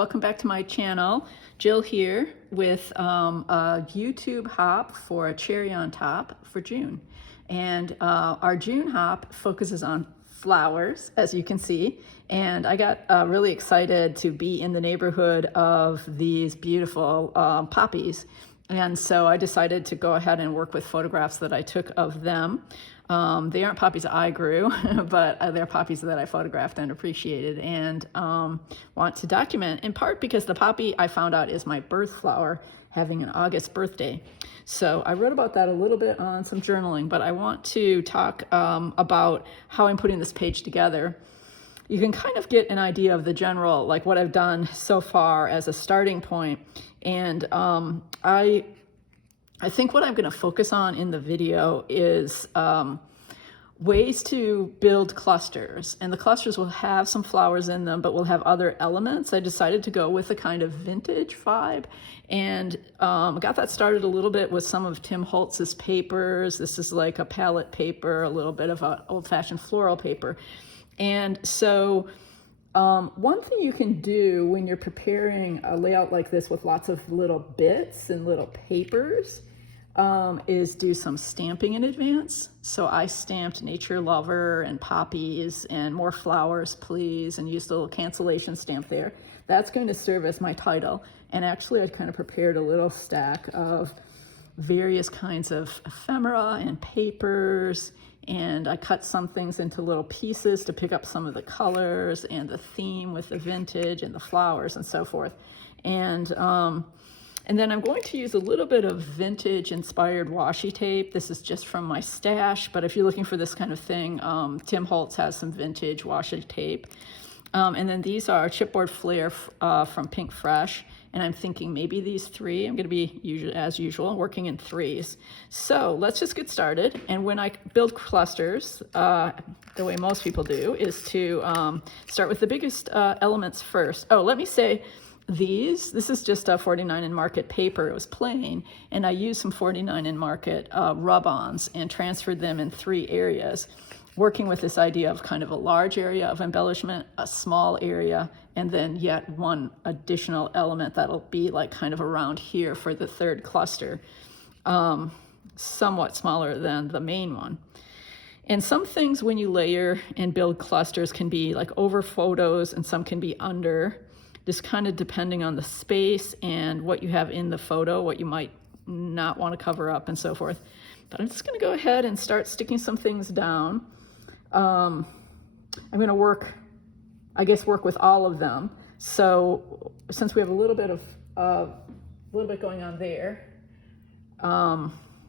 welcome back to my channel. Jill here with a YouTube hop for a cherry on top for June. And our June hop focuses on flowers, as you can see. And I got really excited to be in the neighborhood of these beautiful poppies. And so I decided to go ahead and work with photographs that I took of them. They aren't poppies I grew, but they're poppies that I photographed and appreciated and want to document, in part because the poppy I found out is my birth flower, having an August birthday. So I wrote about that a little bit on some journaling, but I want to talk about how I'm putting this page together. You can kind of get an idea of the general, like what I've done so far as a starting point. And I think what I'm going to focus on in the video is ways to build clusters. And the clusters will have some flowers in them, but will have other elements. I decided to go with a kind of vintage vibe and got that started a little bit with some of Tim Holtz's papers. This is like a palette paper, a little bit of an old-fashioned floral paper. And so one thing you can do when you're preparing a layout like this with lots of little bits and little papers is do some stamping in advance. So I stamped Nature Lover and poppies and more flowers, please, and used a little cancellation stamp there. That's going to serve as my title. And actually, I kind of prepared a little stack of various kinds of ephemera and papers, and I cut some things into little pieces to pick up some of the colors and the theme with the vintage and the flowers and so forth. And then I'm going to use a little bit of vintage inspired washi tape. This is just from my stash, but if you're looking for this kind of thing, Tim Holtz has some vintage washi tape. And then these are chipboard flare from Pink Fresh. And I'm thinking maybe these three, I'm going to be, as usual, working in threes. So let's just get started. And when I build clusters, the way most people do is to start with the biggest elements first. Oh, let me say, this is just a 49 in Market paper. It was plain, and I used some 49 in Market rub-ons and transferred them in three areas, working with this idea of kind of a large area of embellishment, a small area, and then yet one additional element that'll be like kind of around here for the third cluster, somewhat smaller than the main one. And some things when you layer and build clusters can be like over photos and some can be under, just kind of depending on the space and what you have in the photo, what you might not want to cover up and so forth. But I'm just going to go ahead and start sticking some things down. I'm going to work with all of them. So since we have a little bit going on there,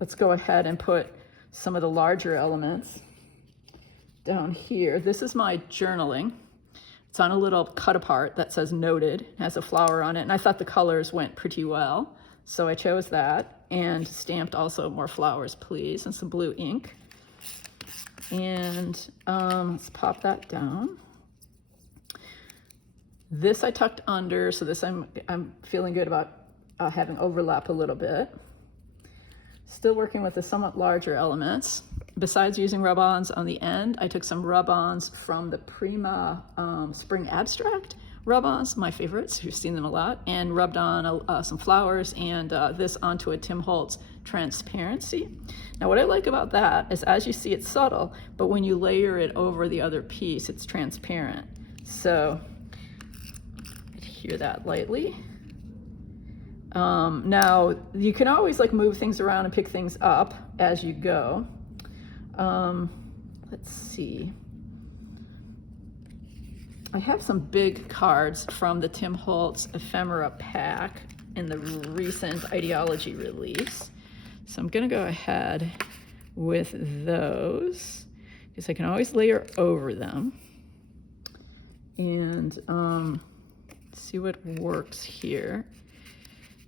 let's go ahead and put some of the larger elements down here. This is my journaling. It's on a little cut apart that says noted, it has a flower on it, and I thought the colors went pretty well, so I chose that and stamped also more flowers, please, and some blue ink. And let's pop that down. This I tucked under, so this I'm feeling good about having overlap a little bit. Still working with the somewhat larger elements. Besides using rub-ons on the end, I took some rub-ons from the Prima Spring Abstract rub-ons, my favorites, you've seen them a lot, and rubbed on some flowers and this onto a Tim Holtz Transparency. Now what I like about that is, as you see, it's subtle, but when you layer it over the other piece, it's transparent. So adhere that lightly. Now you can always like move things around and pick things up as you go. Let's see. I have some big cards from the Tim Holtz ephemera pack in the recent Ideology release. So I'm going to go ahead with those because I can always layer over them and see what works here.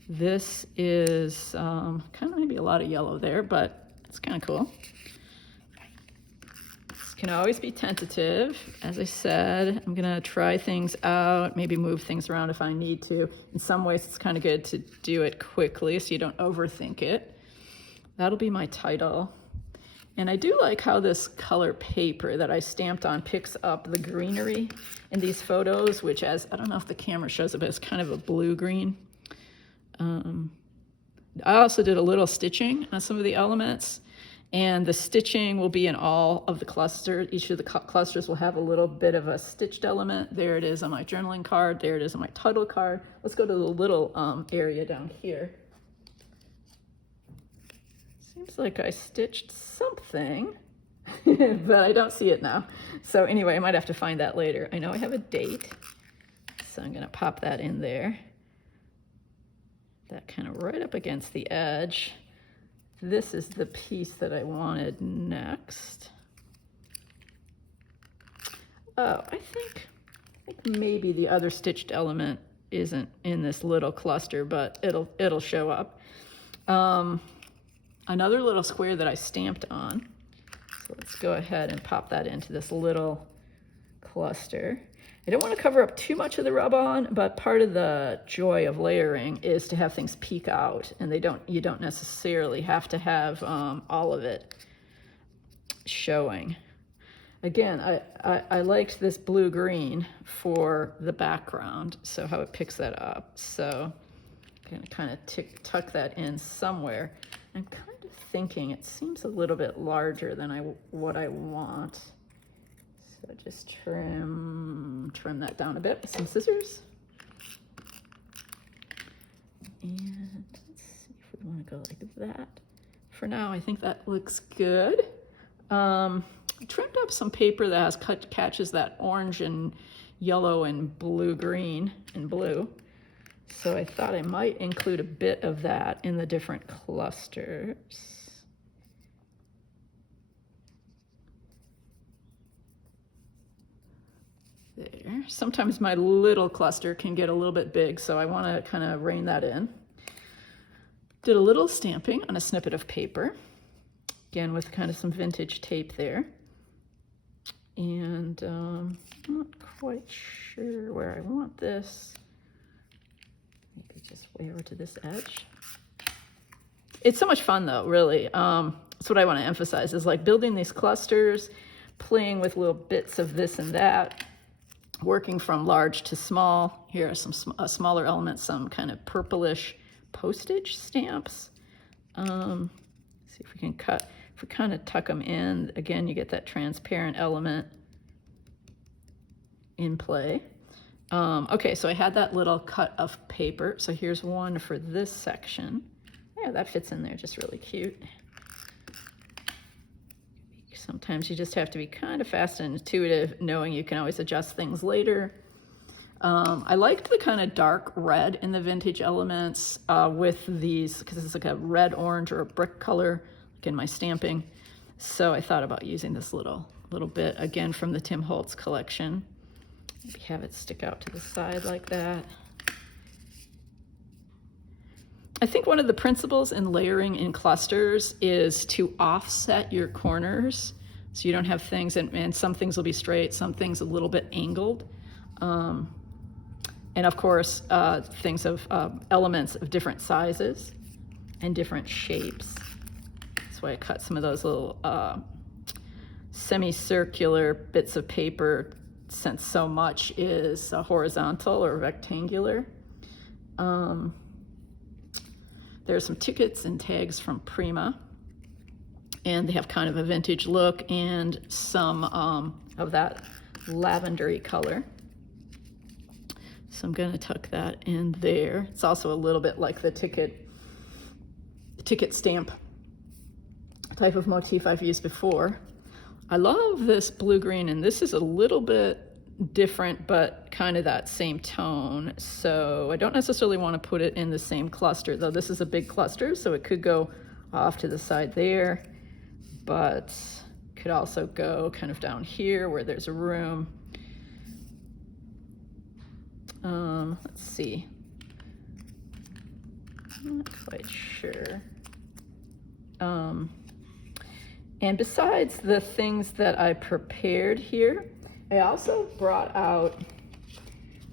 This is kind of maybe a lot of yellow there, but it's kind of cool. This can always be tentative. As I said, I'm going to try things out, maybe move things around if I need to. In some ways, it's kind of good to do it quickly so you don't overthink it. That'll be my title. And I do like how this color paper that I stamped on picks up the greenery in these photos, which as, I don't know if the camera shows it, but it's kind of a blue-green. I also did a little stitching on some of the elements, and the stitching will be in all of the clusters. Each of the clusters will have a little bit of a stitched element. There it is on my journaling card. There it is on my title card. Let's go to the little area down here. Seems like I stitched something, but I don't see it now. So anyway, I might have to find that later. I know I have a date, so I'm gonna pop that in there. That kind of right up against the edge. This is the piece that I wanted next. Oh, I think maybe the other stitched element isn't in this little cluster, but it'll show up. Another little square that I stamped on. So let's go ahead and pop that into this little cluster. I don't want to cover up too much of the rub-on, but part of the joy of layering is to have things peek out, and you don't necessarily have to have all of it showing. Again, I liked this blue-green for the background, so how it picks that up. So I'm gonna kind of tuck that in somewhere. I'm kind of thinking it seems a little bit larger than what I want. So just trim that down a bit with some scissors. And let's see if we want to go like that. For now, I think that looks good. I trimmed up some paper that has catches that orange and yellow and blue-green and blue. So I thought I might include a bit of that in the different clusters. There. Sometimes my little cluster can get a little bit big, so I want to kind of rein that in. Did a little stamping on a snippet of paper, again with kind of some vintage tape there. And I'm not quite sure where I want this. Maybe just way over to this edge. It's so much fun though, really. That's what I want to emphasize, is like building these clusters, playing with little bits of this and that, working from large to small. Here are some smaller elements, some kind of purplish postage stamps. See if we can if we kind of tuck them in, again, you get that transparent element in play. Okay, so I had that little cut of paper. So here's one for this section. Yeah, that fits in there just really cute. Sometimes you just have to be kind of fast and intuitive, knowing you can always adjust things later. I liked the kind of dark red in the vintage elements with these, because it's like a red, orange, or a brick color, like in my stamping. So I thought about using this little bit, again, from the Tim Holtz collection. Maybe have it stick out to the side like that. I think one of the principles in layering in clusters is to offset your corners, so you don't have things, and some things will be straight, some things a little bit angled. And of course, things of elements of different sizes and different shapes. That's why I cut some of those little semicircular bits of paper, since so much is horizontal or rectangular. There's some tickets and tags from Prima, and they have kind of a vintage look and some of that lavendery color. So I'm going to tuck that in there. It's also a little bit like the ticket stamp type of motif I've used before. I love this blue-green, and this is a little bit different, but kind of that same tone. So I don't necessarily want to put it in the same cluster, though this is a big cluster, so it could go off to the side there, but could also go kind of down here where there's a room. Let's see. I'm not quite sure. And besides the things that I prepared here, I also brought out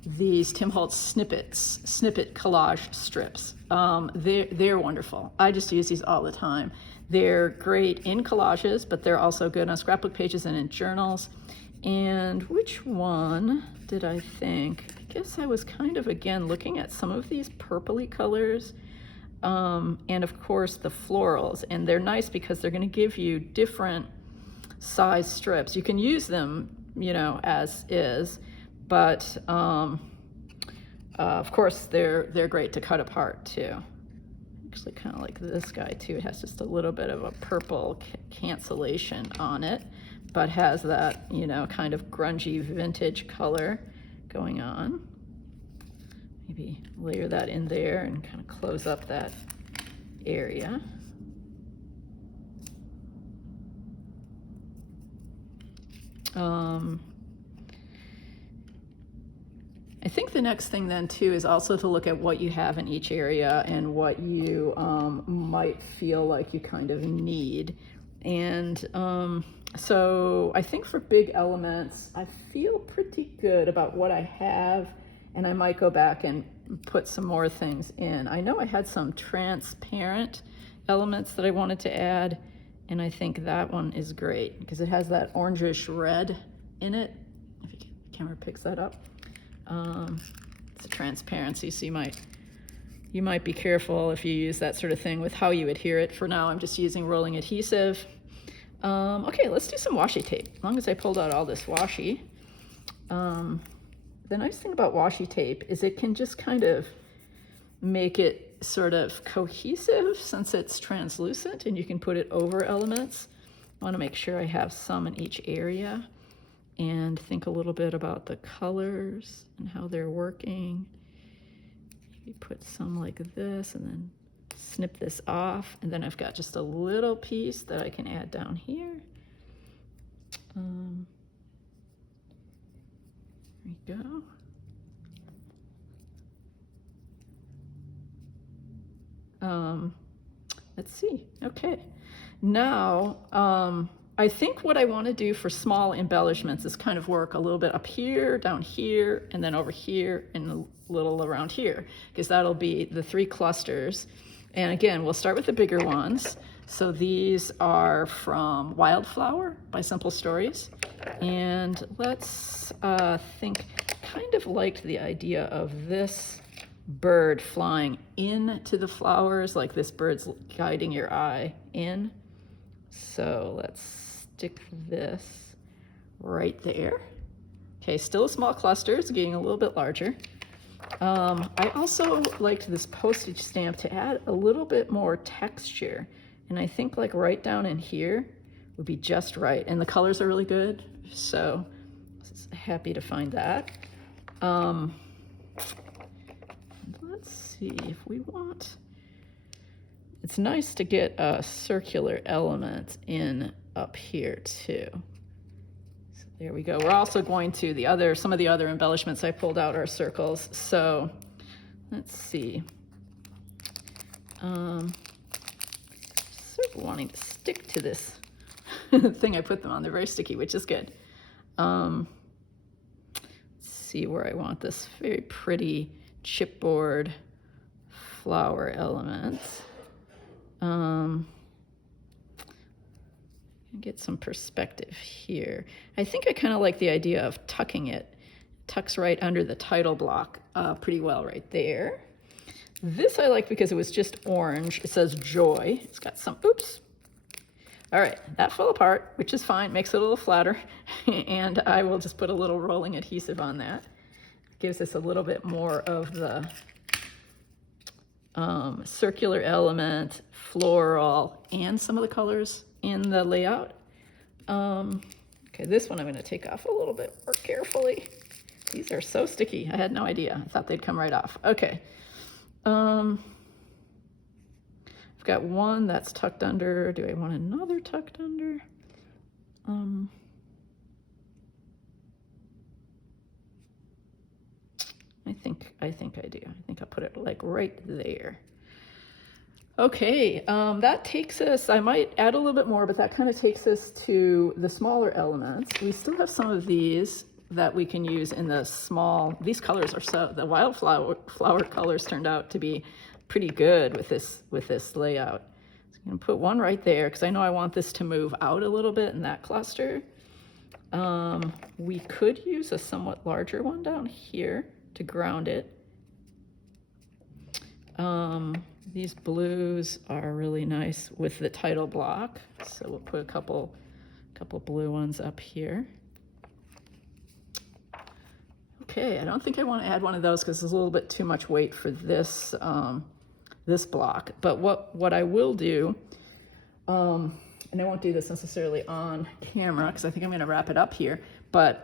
these Tim Holtz snippet collage strips. They're wonderful. I just use these all the time. They're great in collages, but they're also good on scrapbook pages and in journals. And which one did I think? I guess I was kind of, again, looking at some of these purpley colors. And of course the florals, and they're nice because they're going to give you different size strips. You can use them, you know, as is, but of course they're great to cut apart too. Actually kind of like this guy too. It has just a little bit of a purple cancellation on it, but has that, you know, kind of grungy vintage color going on. Maybe layer that in there and kind of close up that area. I think the next thing then too is also to look at what you have in each area and what you might feel like you kind of need. And so I think for big elements, I feel pretty good about what I have, and I might go back and put some more things in. I know I had some transparent elements that I wanted to add, and I think that one is great because it has that orangish red in it. If the camera picks that up. It's a transparency, so you might be careful if you use that sort of thing with how you adhere it. For now, I'm just using rolling adhesive. Okay, let's do some washi tape. As long as I pulled out all this washi. The nice thing about washi tape is it can just kind of make it sort of cohesive since it's translucent, and you can put it over elements. I want to make sure I have some in each area and think a little bit about the colors and how they're working. Maybe put some like this and then snip this off, and then I've got just a little piece that I can add down here. There we go. Let's see. Okay. Now, I think what I want to do for small embellishments is kind of work a little bit up here, down here, and then over here, and a little around here, because that'll be the 3 clusters. And again, we'll start with the bigger ones. So these are from Wildflower by Simple Stories. And let's think, kind of liked the idea of this bird flying into the flowers, like this bird's guiding your eye in. So let's stick this right there. Okay, still a small cluster, it's getting a little bit larger. I also liked this postage stamp to add a little bit more texture. And I think like right down in here would be just right. And the colors are really good, so happy to find that. Let's see if we want, it's nice to get a circular element in up here too. So there we go. We're also going to some of the other embellishments I pulled out are circles. So let's see. Sort of wanting to stick to this thing I put them on. They're very sticky, which is good. Let's see where I want this very pretty chipboard flower element. Get some perspective here. I think I kind of like the idea of tucking it. Tucks right under the title block pretty well right there. This I like because it was just orange. It says joy. It's got some, oops. All right, that fell apart, which is fine. Makes it a little flatter. And I will just put a little rolling adhesive on that. Gives us a little bit more of the circular element, floral, and some of the colors in the layout. Okay, this one I'm going to take off a little bit more carefully. These are so sticky. I had no idea. I thought they'd come right off. Okay. I've got one that's tucked under. Do I want another tucked under? I think I do. I think I'll put it like right there. Okay, that takes us, I might add a little bit more, but that kind of takes us to the smaller elements. We still have some of these that we can use in the small, these colors are the wildflower colors turned out to be pretty good with this layout. I'm going to put one right there because I know I want this to move out a little bit in that cluster. We could use a somewhat larger one down here to ground it. These blues are really nice with the title block, so we'll put a couple blue ones up here. Okay, I don't think I want to add one of those because it's a little bit too much weight for this this block. But what I will do, and I won't do this necessarily on camera because I think I'm going to wrap it up here, but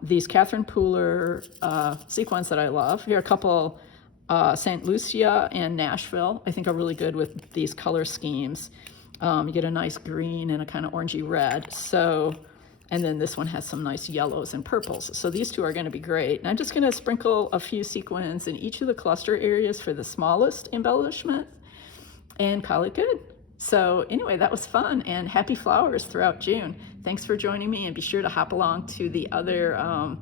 these Catherine Pooler sequins that I love, here are a couple St. Lucia and Nashville, I think are really good with these color schemes. You get a nice green and a kind of orangey red. So, and then this one has some nice yellows and purples. So these two are going to be great. And I'm just going to sprinkle a few sequins in each of the cluster areas for the smallest embellishment and call it good. So anyway, that was fun, and happy flowers throughout June. Thanks for joining me, and be sure to hop along to the other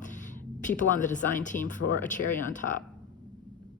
people on the design team for a cherry on top.